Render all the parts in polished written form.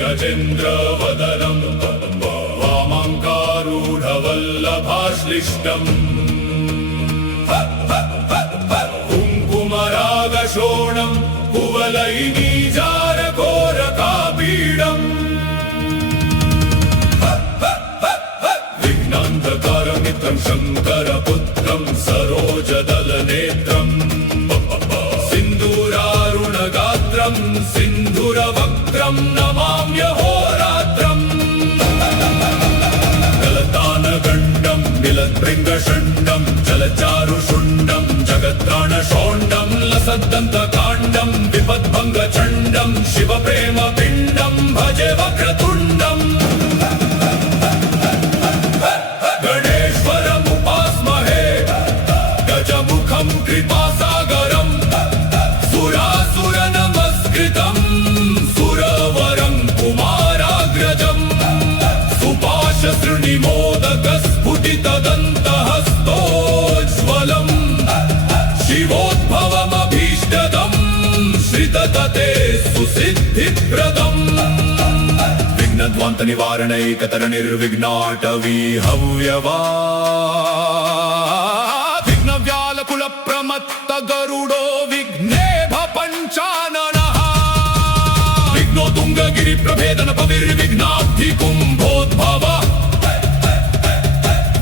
गजेन्द्रवदनं वामाङ्कारूढवल्लभाश्लिष्टम् कुङ्कुमरागशोणं कुवलैनीजारघोरकापीडम् विघ्नान्धकारमित्रं शङ्करपुत्रं सरोजदलनेत्रम् सिन्दूरारुणगात्रं सिन्धुरवक्त्रं नमाम्यहोरात्रम् गलतानगण्डं मिलद्भृङ्गषण्डं जलचारुषुण्डं जगत्त्राणशोण्डं लसद्दन्तकाण्डं विपद्भङ्गचण्डं शिवप्रेमपिण्डं भजे वक्रतुण्डम् गणेश्वरमुपास्महे गजमुखं कृपासागरं सुरासुरनमस्कृतं सुरवरं कुमाराग्रजम् सुपाशसृणिमोदकस्फुटितदन्तहस्तोज्ज्वलम् शिवोद्भवमभीष्टदं श्रिततते सुसिद्धिप्रदम् विघ्नध्वान्तनिवारणैकतरनिर्विघ्नाटवी हव्यवा विघ्नव्यालकुलप्रमत्तगरुडो विघ्नेभ पञ्चाननः विघ्नो तुङ्गगिरिप्रभेदनपविर्विघ्नाब्धिकुम्भोद्भव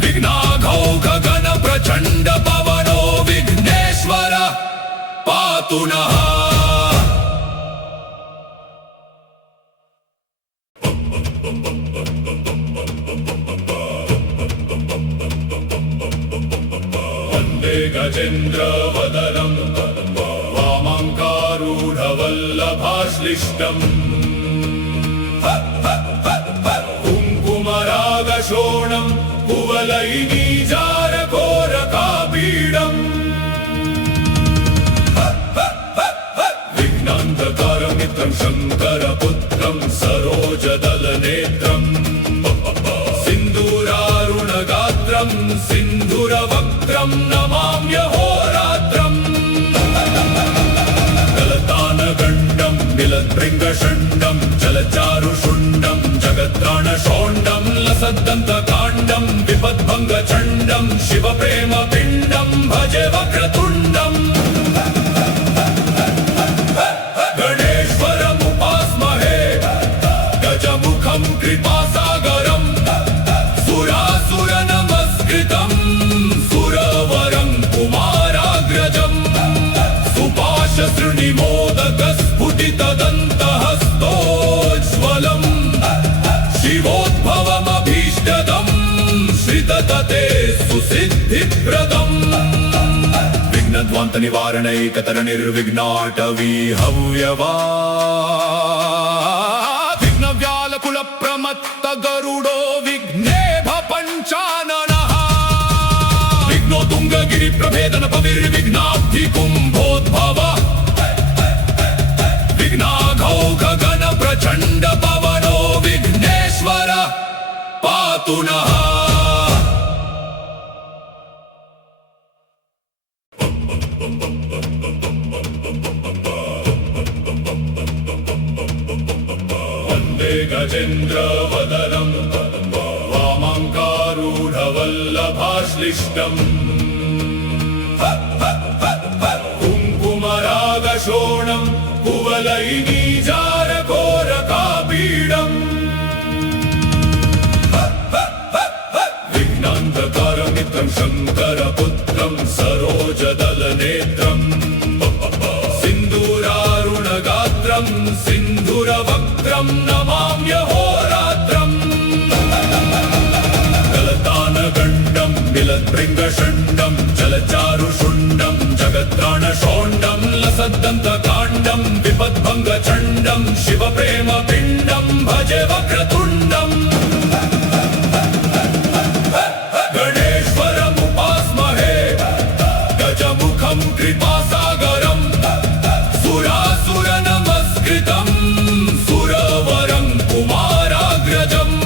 विघ्नाघौघगणप्रचण्डपवनो विघ्नेश्वर पातु नः। गजेन्द्रवदनं वामाङ्कारूढवल्लभाश्लिष्टम् कुङ्कुमरागशोणं कुवलैनीजारघोरकापीडम् विघ्नान्धकारमित्रं शङ्करपुत्रं सरोजदलनेत्रम् सिन्दूरारुणगात्रं सिन्धुरवक्त्रं नमाम्यहोरात्रम् गलतानगण्डं मिलद्भृङ्गषण्डं जलचारुषुण्डं जगत्त्राणशोण्डं लसद्दन्तकाण्डं विपद्भङ्गचण्डं शिवप्रेमपिण्डं भजे वक्रतुण्डम् गणेश्वरमुपास्महे गजमुखं कृपासागरं सुरासुरनमस्कृतं सुरवरं कुमाराग्रजम् सुपाशसृणिमोदकस्फुटितदन्तहस्तोज्ज्वलम् शिवोद्भवमभीष्टदं श्रिततते सुसिद्धिप्रदम् विघ्नध्वान्तनिवारणैकतरनिर्विघ्नाटवी हव्यवा विघ्नव्यालकुलप्रमत्तगरुडो विघ्नेभ पञ्चाननः विघ्नो तुङ्गगिरिप्रभेदनपविर्विघ्नाब्धिकुम्भोद्भव विघ्नाघौघगणप्रचण्डपवनो विघ्नेश्वर पातु नः। गजेन्द्रवदनं वामाङ्कारूढवल्लभाश्लिष्टम् कुङ्कुमरागशोणं कुवलैनीजारघोरकापीडम् विघ्नान्धकारमित्रं शङ्करपुत्रं सरोजदलनेत्रम् सिन्दूरारुणगात्रं सिन्धुरवक्त्रं नमाम्यहोरात्रम् गलतानगण्डं मिलद्भृङ्गषण्डं जलचारुषुण्डं जगत्त्राणशोण्डं लसद्दन्तकाण्डं विपद्भङ्गचण्डं शिवप्रेमपिण्डं भजे वक्रतुण्डम् गणेश्वरमुपास्महे गजमुखं कृपासागरं सुरासुरनमस्कृतं सुरवरं कुमाराग्रजम्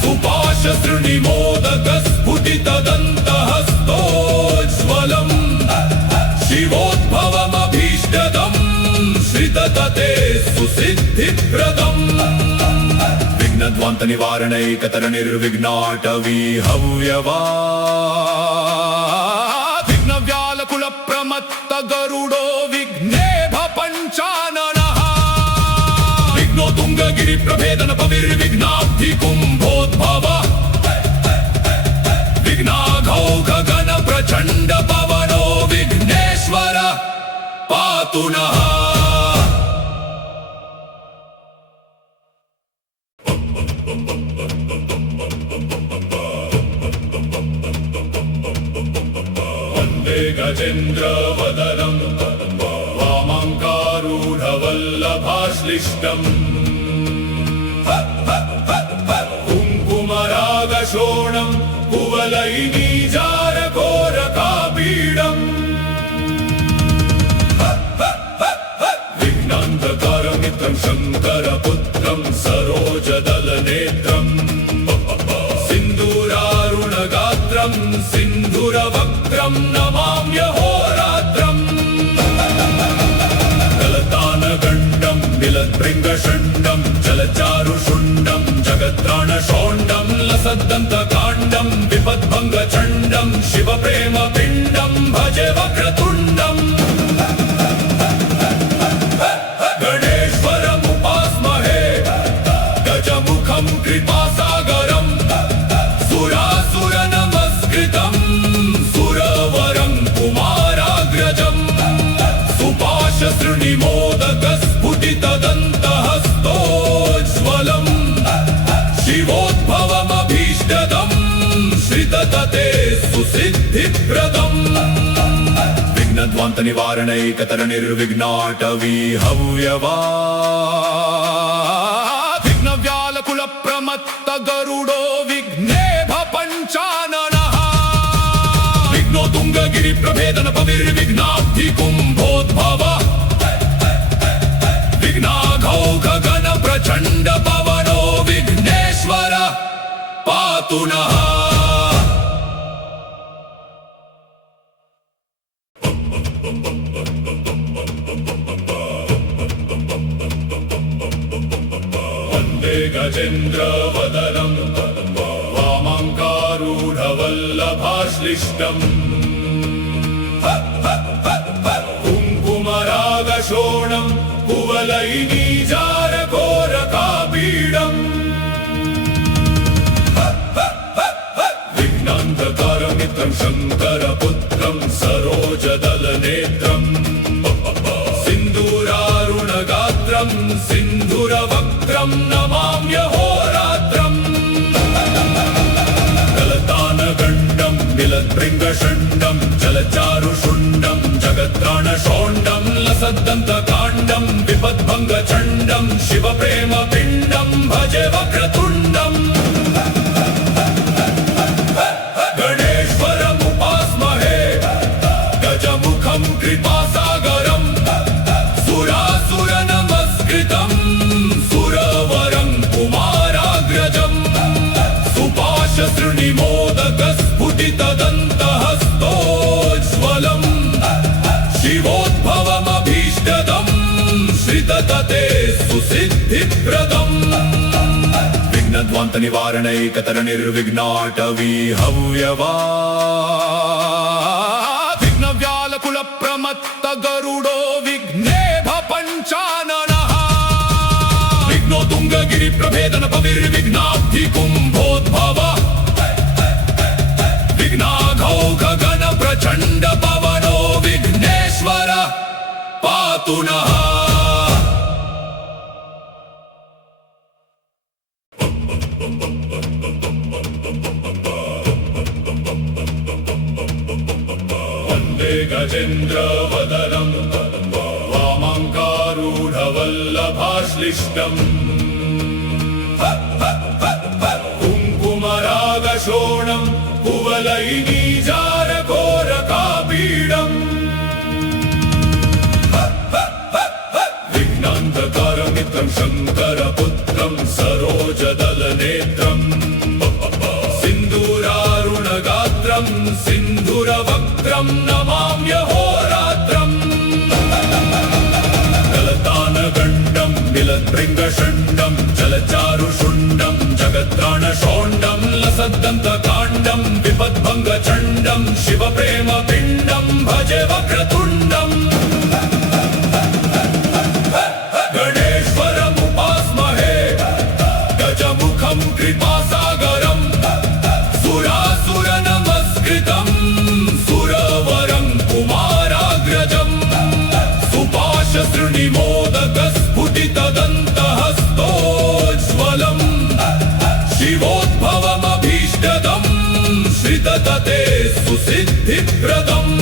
सुपाशसृणिमोदकस्फुटितदन्तहस्तोज्ज्वलम् शिवोद्भवमभीष्टदं श्रिततते सुसिद्धिप्रदम् విఘ్నధ్వాంత నివారణైకతర నిర్విఘ్నాటవీ హవ్యవా విఘ్న వ్యాలకుల ప్రమత్త గరుడో విఘ్నేభ పంచాననః విఘ్నో తుంగగిరి ప్రభేదన పవిర్విఘ్నాబ్ధి కుంభోద్భవ విఘ్నాఘౌఘ గణ ప్రచండ పవనో విఘ్నేశ్వర పాతు నః గజేంద్ర వదనం వామాంకారూఢవల్లభాశ్లిష్టం కుంకుమరాగశోణం కువలైనీజారఘోరకాపీడం విఘ్నాంతకారమిత్రం శంకరపుత్రం సరోజదలనేత్రం సింధూరారుణగాత్రం సింధురవక్త్రం నమామ్యహోరాత్రం కలతానగండం బిలద్భృంగషండం జలచారుషుండం జగత్రాణషోండం లసద్దంతకాండం విపద్భంగచండం శివప్రేమ పిండం భజే వక్రతుండం గణేశ్వరముపాస్మహే గజముఖం కృపాసాగరం సురాసుర నమస్కృతం సురవరం కుమారాగ్రజం సుపాశశృణిమోదక స్ఫుటితదంతహస్తోజ్వలం శివోద్భవమభీష్టదం శ్రితతతే సుసిద్ధిప్రదం విఘ్నధ్వాంత నివారణైకతర నిర్విఘ్నాటవీ హవ్యవా విఘ్న వ్యాలకుల ప్రమత్త గరుడో విఘ్నేభ పంచాననః విఘ్నో తుంగగిరి ప్రభేదన పవిర్విఘ్నాబ్ధి కుంభోద్భవ విఘ్నాఘౌఘ గణ ప్రచండ పవనో విఘ్నేశ్వర పాతు నః గజేంద్ర వదనం వామాంకారూఢవల్లభాశ్లిష్టం కుంకుమరాగశోణం కువలైనీజారఘోరకాపీడం విఘ్నాంతకారమిత్రం శంకరపుత్రం సరోజదలనేత్రం సింధూరారుణగాత్రం సింధురవక్త్రం నమామ్యహోరాత్రం కలతానగండం బిలద్భృంగషండం జలచారుషుండం జగత్రాణషోండం లసద్దంతకాండం విపద్భంగచండం శివప్రేమ పిండం భజే వక్రతుండం గణేశ్వరముపాస్మహే గజముఖం కృపాసాగరం సురాసుర నమస్కృతం సురవరం కుమారాగ్రజం సుపాశశృణిమోదక స్ఫుటితదంతహస్తోజ్వలం శివోద్భవమభీష్టదం శ్రితతతే సుసిద్ధిప్రదం విఘ్నధ్వాంత నివారణైకతర నిర్విఘ్నాటవీ హవ్యవా విఘ్న వ్యాలకుల ప్రమత్త గరుడో విఘ్నేభ పంచాననః విఘ్నో తుంగగిరి ప్రభేదన పవిర్విఘ్నాబ్ధి కుంభోద్భవ విఘ్నాఘౌఘ గణ ప్రచండ పవనో విఘ్నేశ్వర పాతు నః గజేంద్ర వదనం వామాంకారూఢవల్లభాశ్లిష్టం కుంకుమరాగశోణం కువలైనీజారఘోరకాపీడం విఘ్నాంతకారమిత్రం శంకరపుత్రం సరోజదలనేత్రం సింధూరారుణగాత్రం సింధురవక్త్రం నమామ్యహోరాత్రం కలతానగండం బిలద్భృంగషండం జలచారుషుండం जगत्राणशोण्डं लसद्दन्तकाण्डं विपद्भङ्गचण्डं शिवप्रेमपिण्डं भजे वक्रतुण्डम् गणेश्वरमुपास्महे गजमुखं कृपासागरं सुरासुरनमस्कृतं सुरवरं कुमाराग्रजं सुपाशसृणिमोदकस्फुटितदन्तहस्तोज्ज्वलम् शिवोद्भवमभीष्टदं श्रिततते सुसिद्धिप्रदम्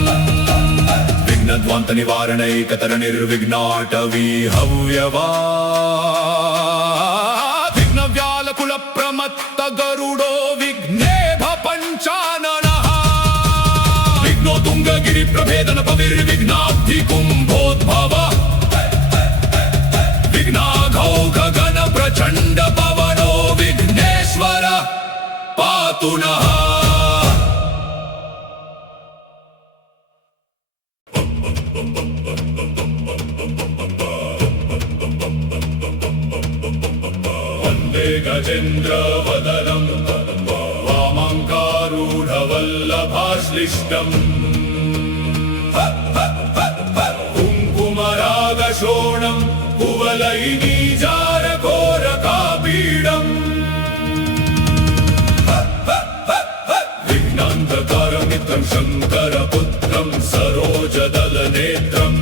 विघ्नध्वान्तनिवारणैकतरनिर्विघ्नाटवी हव्यवा विघ्नव्यालकुलप्रमत्तगरुडो विघ्नेभ पञ्चाननः विघ्नो तुङ्गगिरिप्रभेदनपविर्विघ्नाब्धिकुम्भोद्भव विघ्नाघौघगणप्रचण्डपवनो विघ्नेश्वर पातु नः गजेन्द्रवदनं वामाङ्कारूढवल्लभाश्लिष्टम् कुङ्कुमरागशोणं कुवलैनीजारघोरकापीडम् विघ्नान्तकारमित्रं शङ्करपुत्रं सरोजदलनेत्रम्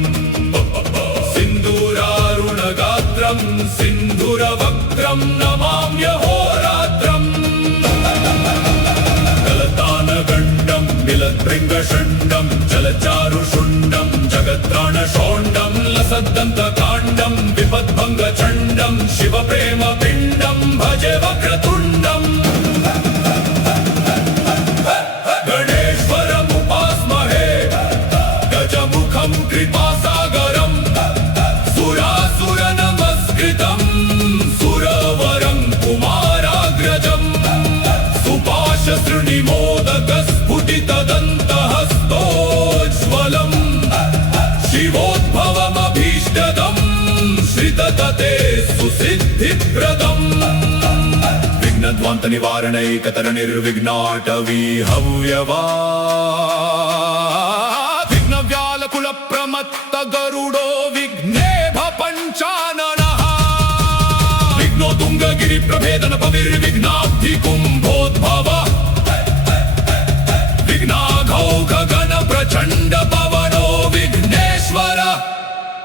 सिन्दूरारुणगात्रं सिन्धुरवक्त्रं नमाम्यहोरात्रम् कलतानगण्डं मिलद्भृङ्गषण्डं जलचारुषुण्डं जगत्राणशोण्डं लसद्दन्तकाण्डं विपद्भङ्गचण्डं शिवप्रेमपिण्डं भजे वक्रतुण्डम् गणेश्वरमुपास्महे गजमुखं कृपासागरं सुरासुरनमस्कृतं सुरवरं कुमाराग्रजं सुपाशसृणिमोदकस्फुटितदन्तहस्तोज्ज्वलम् शिवोद्भवमभीष्टदं श्रिततते सुसिद्धिप्रदम् विघ्नध्वान्तनिवारणैकतरनिर्विघ्नाटवी हव्यवा विघ्नव्यालकुलप्रमत्तगरुडो विघ्नेभ पञ्चाननः विघ्नो तुङ्गगिरिप्रभेदनपविर्विघ्नाब्धिकुम्भोद्भव विघ्नाघौघगणप्रचण्डपवनो विघ्नेश्वर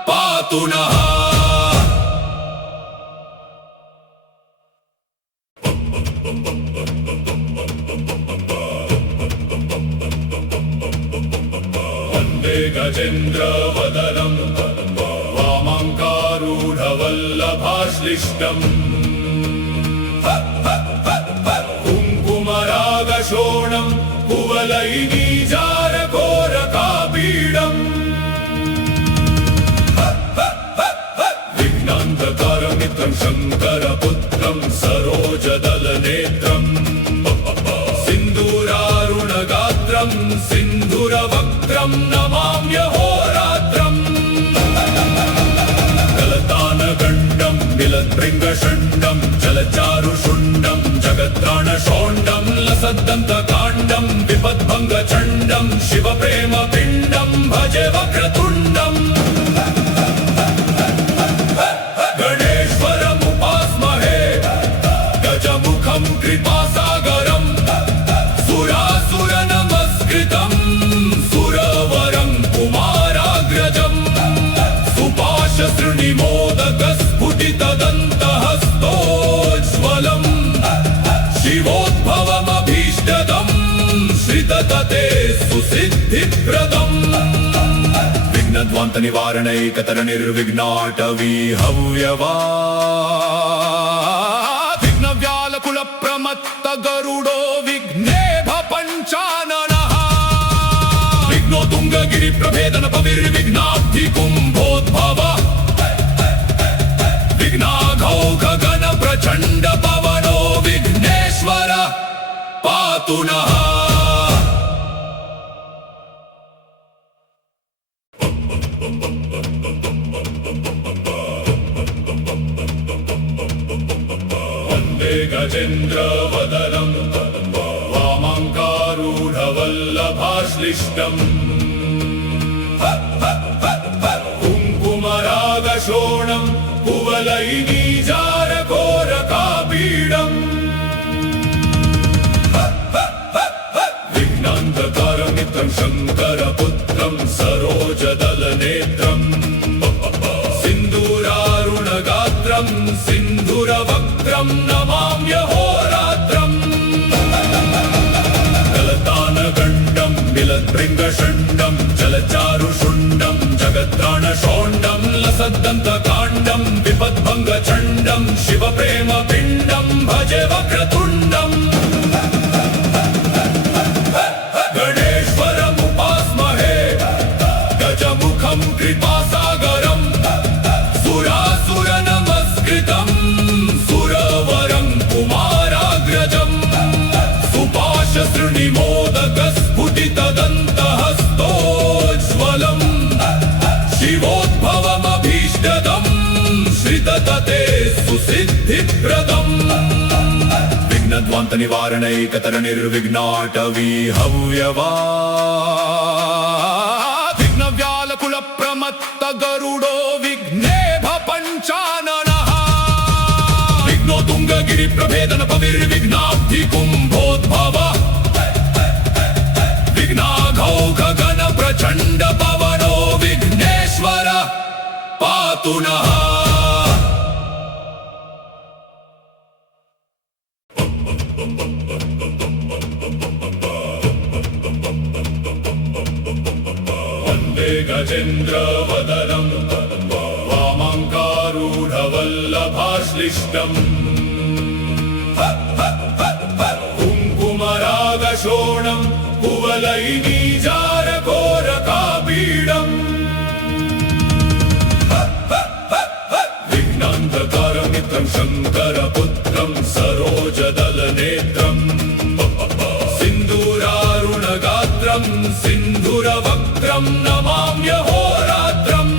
पातु नः गजेन्द्रवदनं वामाङ्कारूढवल्लभाश्लिष्टम् कुङ्कुमरागशोणं कुवलैनीजारघोरकापीडम् विघ्नान्तकारमित्रं शङ्करपुत्रं सरोजदलनेत्रम् सिन्दूरारुणगात्रं सिन्धुरवक्त्रं नमाम्यहोरात्रम् कलतानगण्डं मिलद्भृङ्गषण्डं जलचारुषुण्डं जगत्राणशोण्डं लसद्दन्तकाण्डं विपद्भङ्गचण्डं शिवप्रेमपिण्डं भजे वक्रतुण्डम् गणेश्वरमुपास्महे गजमुखं कृपासागरं सुरासुरनमस्कृतं सुरवरं कुमाराग्रजं सुपाशसृणिमोदकस्फुटितदन्तहस्तोज्ज्वलम् शिवोद्भवमभीष्टदं श्रिततते सुसिद्धिप्रदम् विघ्नध्वान्तनिवारणैकतरनिर्विघ्नाटवी हव्यवा विघ्नव्यालकुलप्रमत्तगरुडो विघ्नेभ पञ्चाननः विघ्नो तुङ्गगिरिप्रभेदनपविर्विघ्नाब्धिकुम्भोद्भव विघ्नाघौघगणप्रचण्डपवनो विघ्नेश्वर पातु नः गजेन्द्रवदनं वामङ्कारूढवल्लभाश्लिष्टम् कुङ्कुमरागशोणं कुवलैनीजारकोरकापीडम् विघ्नान्तकारमित्रं शङ्करपुत्रं सरोजदलनेत्रम् सिन्दूरारुणगात्रं सिन्धुरवक्त्रं नमाम्यहोरात्रम् गलतानगण्डं मिलद्भृङ्गषण्डं जलचारुषुण्डं जगत्राणशोण्डं लसद्दन्तकाण्डं विपद्भङ्गचण्डं शिवप्रेमपिण्डं भजे वक्रतुण्डम् गणेश्वरमुपास्महे गजमुखं कृपासागरम् सुरासुरनमस्कृतं सुरवरं कुमाराग्रजम् सुपाशसृणिमोदकस्फुटितदन्तहस्तोज्ज्वलम् शिवोद्भवमभीष्टदं श्रिततते सुसिद्धिप्रदम् विघ्नध्वान्तनिवारणैकतरणिर्विघ्नाटवी हव्यवा विघ्नव्यालकुलप्रमत्त गरुडो विघ्नेभ पञ्चाननः विघ्नो तुङ्गगिरिप्रभेदन पविर्विघ्नाब्धिकुम्भोद्भव विघ्नाघौघगण प्रचण्ड पवनो विघ्नेश्वर पातु नः गजेन्द्रवदनं वामङ्कारूढवल्लभाश्लिष्टम् कुङ्कुमरागशोणं कुवलैनीजारकोरकापीडम् विघ्नान्तकारमित्रं शङ्करपुत्रं सरोजदलनेत्रम् सिन्दूरारुणगात्रं सिन्धुरवक्त्रं नमाम्यहोरात्रम्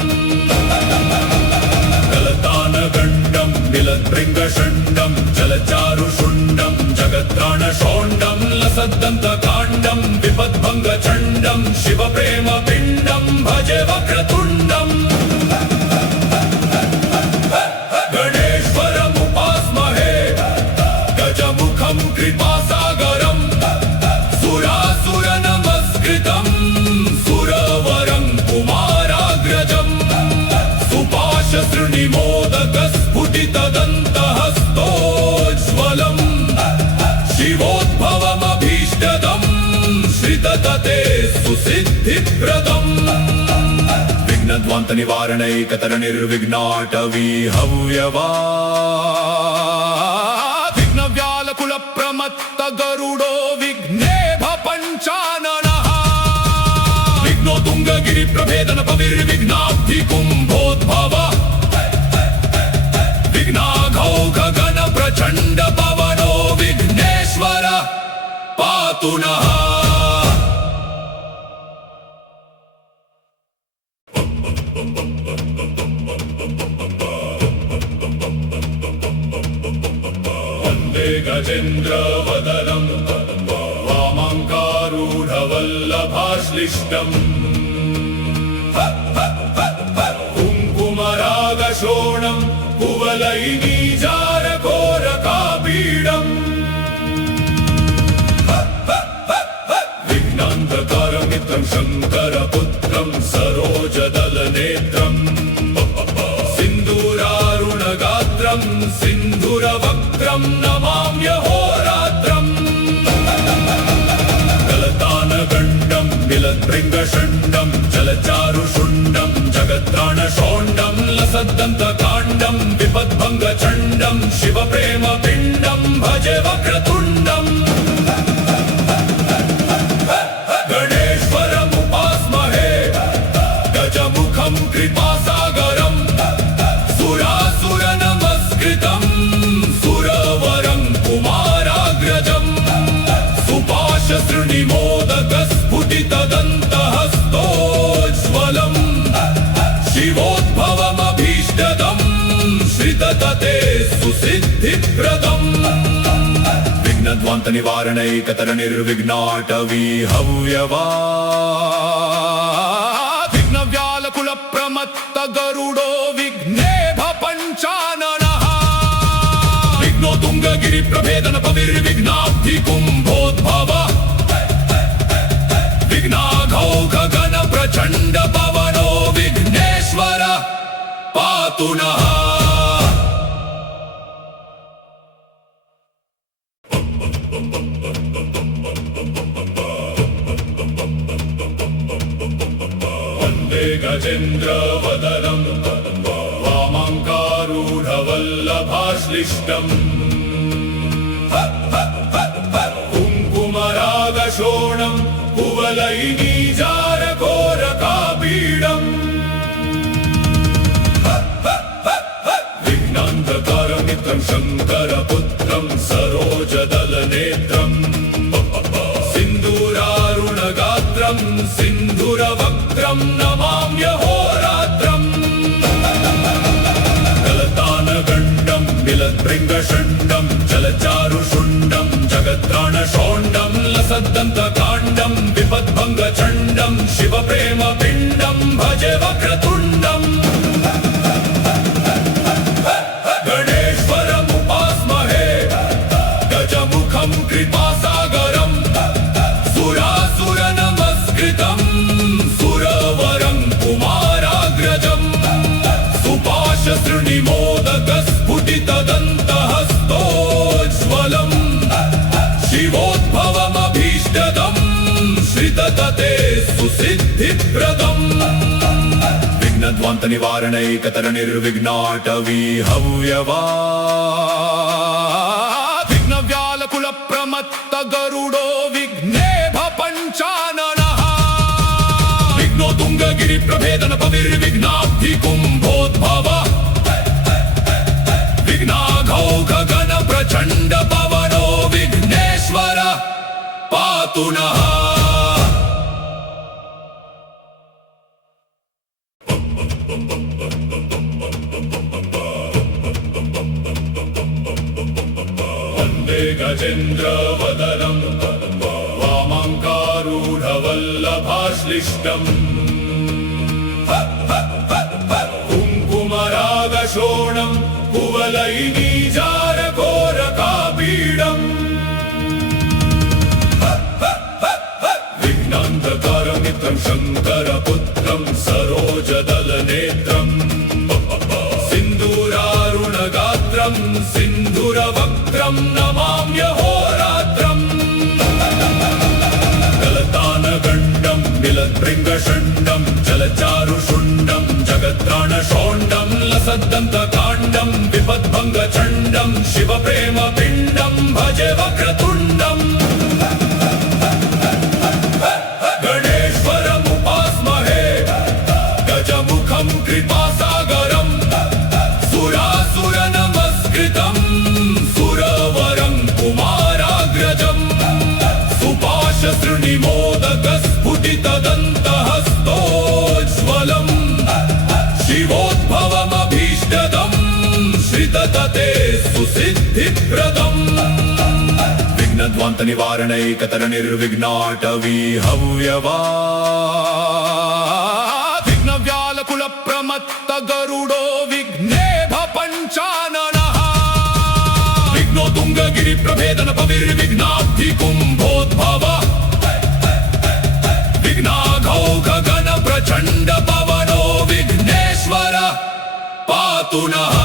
गलतानगण्डं मिलद्भृङ्गषण्डं जलचारुषुण्डं जगत्राणशोण्डं लसद्दन्तकाण्डं विपद्भङ्गचण्डं शिवप्रेमपिण्डं भजे वक्रतुण्डम् गणेश्वरमुपास्महे गजमुखं कृपासागरम् सुरासुरनमस्कृतं सुरवरं कुमाराग्रजम् सुपाशसृणिमोदकस्फुटितदन्तहस्तोज्ज्वलम् शिवोद्भवमभीष्टदं श्रिततते सुसिद्धिप्रदम् विघ्नध्वान्तनिवारणैकतरणिर्विघ्नाटवी हव्यवा विघ्नव्यालकुलप्रमत्त गरुडो विघ्नेभ पञ्चाननः विघ्नो तुङ्गगिरिप्रभेदन पविर्विघ्नाब्धिकुम्भोद्भव विघ्नाघौघगण प्रचण्ड पवनो विघ्नेश्वर पातु नः गजेन्द्रवदनं वामङ्कारूढवल्लभाश्लिष्टम् कुङ्कुमरागशोणं कुवलैनीजारकोरकापीडम् विघ्नान्तकारमित्रं शङ्करपुत्रं सरोजदलनेत्रम् सिन्दूरारुणगात्रं सिन्धुरवक्त्रं नमाम्यहोरात्रम् गलतानगण्डं मिलद्भृङ्गषण्डं जलचारुषुण्डं जगत्राणशोण्डं लसद्दन्तकाण्डं विपद्भङ्गचण्डं शिवप्रेमपिण्डं भजे वक्रतुण्डम् गणेश्वरमुपास्महे गजमुखं कृपासागरम् सुरासुरनमस्कृतं सुरवरं कुमाराग्रजम् सुपाशसृणिमोदकस्फुटितदन्तहस्तोज्ज्वलम् शिवोद्भवमभीष्टदं श्रिततते सुसिद्धिप्रदम् విఘ్నధ్వాంత నివారణైకతర నిర్విఘ్నాటవీ హవ్యవా విఘ్న వ్యాలకుల ప్రమత్త గరుడో విఘ్నేభ పంచాననః విఘ్నో తుంగగిరి ప్రభేదన పవిర్విఘ్నాబ్ధి కుంభోద్భవ విఘ్నాఘౌఘ గణ ప్రచండ పవనో విఘ్నేశ్వర పాతు నః వందే గజేంద్రవదనం వామాంకారూఢవల్లభాశ్లిష్టం కుంకుమరాగశోణం కువలైనీజారఘోరకాపీడం విఘ్నాంతకారమిత్రం శంకరపుత్రం సరోజదలనేత్రం సింధూరారుణగాత్రం సింధురవక్త్రం నమామ్యహోరాత్రం గలతానగండం మిలద్భృంగషండం జలచారుషుండం జగత్రాణషోండం లసద్దంతకాండం విపద్భంగచండం శివప్రేమపిండం భజే వక్రతుండం గణేశ్వరముపాస్మహే గజముఖం కృపాసాగరం సురాసురనమస్కృతం సురవరం కుమారాగ్రజం సుపాశశృణిమోదకస్ఫుటితదంతహస్తోజ్వలం శివోద్భవమభీష్టదం శ్రితతతే సుసిద్ధిప్రదం విఘ్నధ్వాంత నివారణైకతర నిర్విఘ్నాటవీ హవ్యవా విఘ్న వ్యాలకుల ప్రమత్త గరుడో విఘ్నేభ పంచాననః విఘ్నో తుంగగిరి ప్రభేదన పవిర్విఘ్నాబ్ధి కుంభోద్భవ విఘ్నాఘౌఘ గణ ప్రచండ పవనో విఘ్నేశ్వర పాతు నః వందే గజేంద్రవదనం వామాంకారూఢవల్లభాశ్లిష్టం కుంకుమరాగశోణం కువలైనీజారఘోరకాపీడం విఘ్నాంతకారమిత్రం శంకరపుత్రం సరోజదలనేత్రం సింధూరారుణగాత్రం సింధురవక్త్రం నమామ్యహోరాత్రం గలతానగండం మిలద్భృంగషండం జలచారుషుండం జగత్రాణషోండం లసద్దంతకాండం విపద్భంగచండం శివప్రేమపిండం భజే వక్రతుండం గణేశ్వరముపాస్మహే గజముఖం కృపాసాగరం సురాసురనమస్కృతం సురవరం కుమారాగ్రజం సుపాశశృణిమోదకస్ఫుటితదంతహస్తోజ్వలం శివోద్భవమభీష్టదం శ్రితతతే సుసిద్ధిప్రదం విఘ్నధ్వాంత నివారణైకతర నిర్విఘ్నాటవీ హవ్యవా విఘ్న వ్యాలకుల ప్రమత్త గరుడో విఘ్నేభ పంచాననః విఘ్నో తుంగగిరి ప్రభేదన పవిర్విఘ్నాబ్ధి కుంభోద్భవ విఘ్నాఘౌఘ గణ ప్రచండ పవనో విఘ్నేశ్వర పాతు నః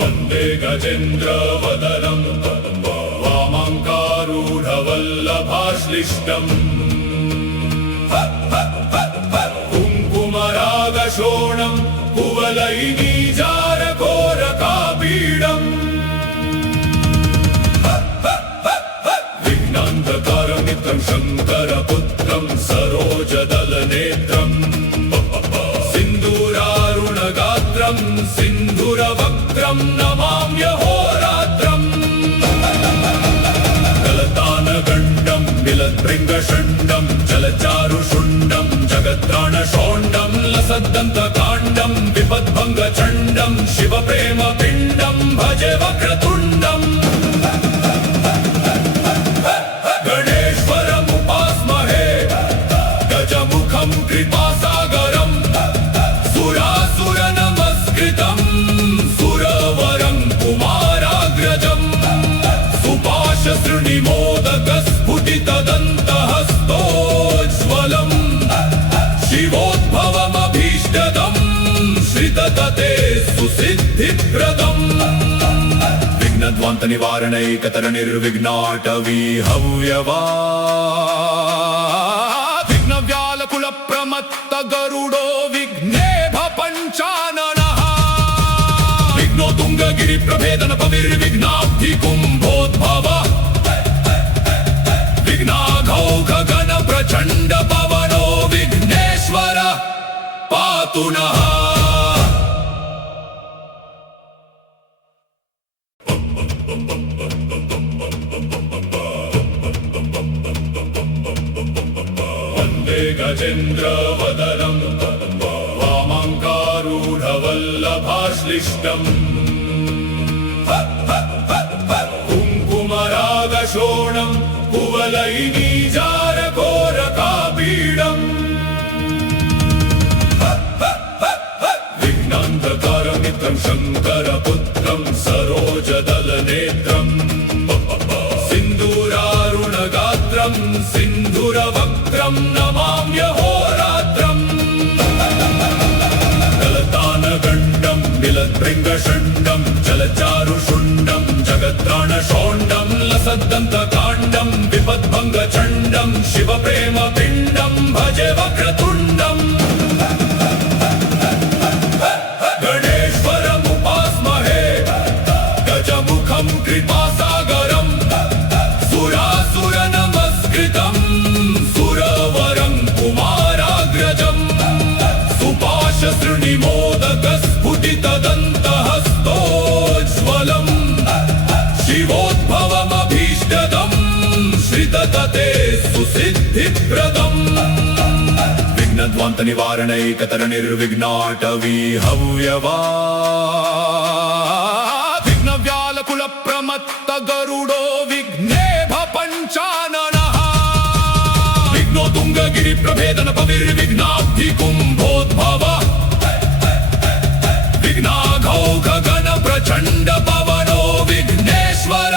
వందే గజేంద్రవదనం వామాంకారూఢవల్లభాశ్లిష్టం కుంకుమరాగశోణం కువలైనీజారఘోరకాపీడం విఘ్నాంతకారమిత్రం శంకరపుత్రం సరోజదలనేత్రం సింధూరారుణగాత్రం సింధురవక్త్రం నమామ్యహోరాత్రం గలతానగండం మిలద్భృంగషండం జలచారుషుండం लसद्दन्तकाण्डं विपद्भङ्गचण्डं शिवप्रेमपिण्डं भजे वक्रतुण्डम् गणेश्वरमुपास्महे गजमुखं कृपासागरं सुरासुरनमस्कृतं सुरवरं कुमाराग्रजं सुपाशसृणिमोदकस्फुटितदन्तहस्तोज्ज्वलम् शिवोद्भवमभीष्टदं श्रिततते सुसिद्धिप्रदम् विघ्नध्वान्तनिवारणैकतरनिर्विघ्नाटवी हव्यवा विघ्नव्यालकुलप्रमत्त गरुडो विघ्नेभ पञ्चाननः विघ्नो तुङ्गगिरिप्रभेदन पविर्विघ्नाब्धिकुम्भोद्भव विघ्नाघौघगण प्रचण्ड पवनो विघ्नेश्वर पातु नः वन्दे गजेन्द्रवदनं वामाङ्कारूढवल्लभाश्लिष्टम् कुङ्कुमरागशोणं कुवलैनीजारकोरकापीडम् विघ्नान्धकारमित्रं शङ्करपुत्रं सरोजदलनेत्रम् सिन्दूरारुणगात्रं सिन्धुरवक्त्रं नमाम्यहोरात्रम् गलतानगण्डं मिलद्भृङ्गषण्डं जलचारुषुण्डं जगत्राणशोण्डं लसद्दन्तकाण्डं विपद्भङ्गचण्डं शिवप्रेमपिण्डं भजे वक्रतुण्डम् गणेश्वरमुपास्महे गजमुखं कृपासागरं सुरासुरनमस्कृतं सुरवरं कुमाराग्रजं सुपाशसृणिमोदकस्फुटितदन्तहस्तोज्ज्वलम् शिवोद्भवमभीष्टदं श्रिततते सुसिद्धिप्रदम् विघ्नध्वान्तनिवारणैकतरनिर्विघ्नाटवी हव्यवा विघ्नव्यालकुलप्रमत्त गरुडो विघ्नेभ पञ्चाननः विघ्नो तुङ्गगिरिप्रभेदन पविर्विघ्नाब्धिकुम्भोद्भव विघ्नाघौघगण प्रचण्ड पवनो विघ्नेश्वर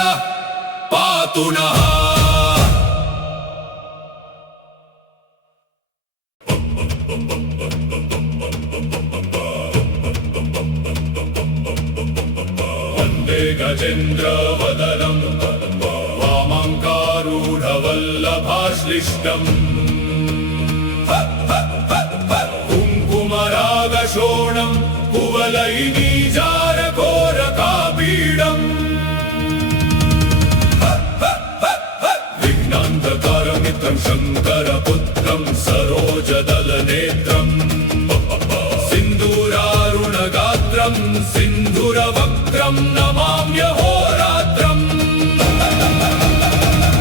पातु नः वन्दे गजेन्द्रवदनं वामाङ्कारूढवल्लभाश्लिष्टम् कुङ्कुमरागशोणं कुवलैनीजारकोरकापीडम् विघ्नान्धकारमित्रं शङ्करपुत्रं सरोजदलनेत्रम् सिन्दूरारुणगात्रं सिन्धुरवक्त्रं नमाम्यहोरात्रम्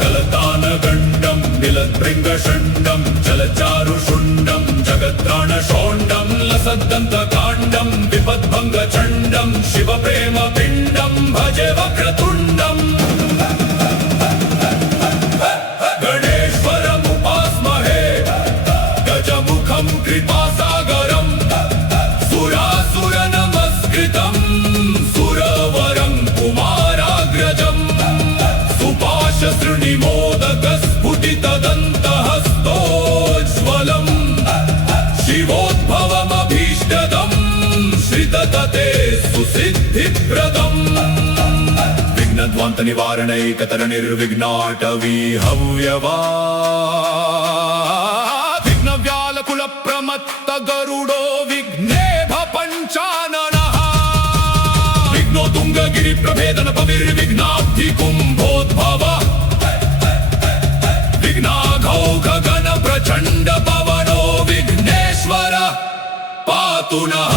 गलतानगण्डं मिलद्भृङ्गषण्डं जलचारुषुण्डं जगत्राणशोण्डं लसद्दन्तकाण्डं विपद्भङ्गचण्डं शिवप्रेमपिण्डं भजे वक्रतुण्डम् गणेश्वरमुपास्महे गजमुखं कृपासागरं सुरासुरनमस्कृतं सुरवरं कुमाराग्रजं सुपाशसृणिमोदकस्फुटितदन्तहस्तोज्ज्वलम् शिवोद्भवमभीष्टदं श्रिततते सुसिद्धिप्रदम् विघ्नध्वान्तनिवारणैकतरनिर्विघ्नाटवी हव्यवा विघ्नव्यालकुलप्रमत्त गरुडो विघ्नेभ पञ्चाननः विघ्नो तुङ्गगिरिप्रभेदन पविर्विघ्नाब्धिकुम्भोद्भव विघ्नाघौघगण प्रचण्ड पवनो विघ्नेश्वर पातु नः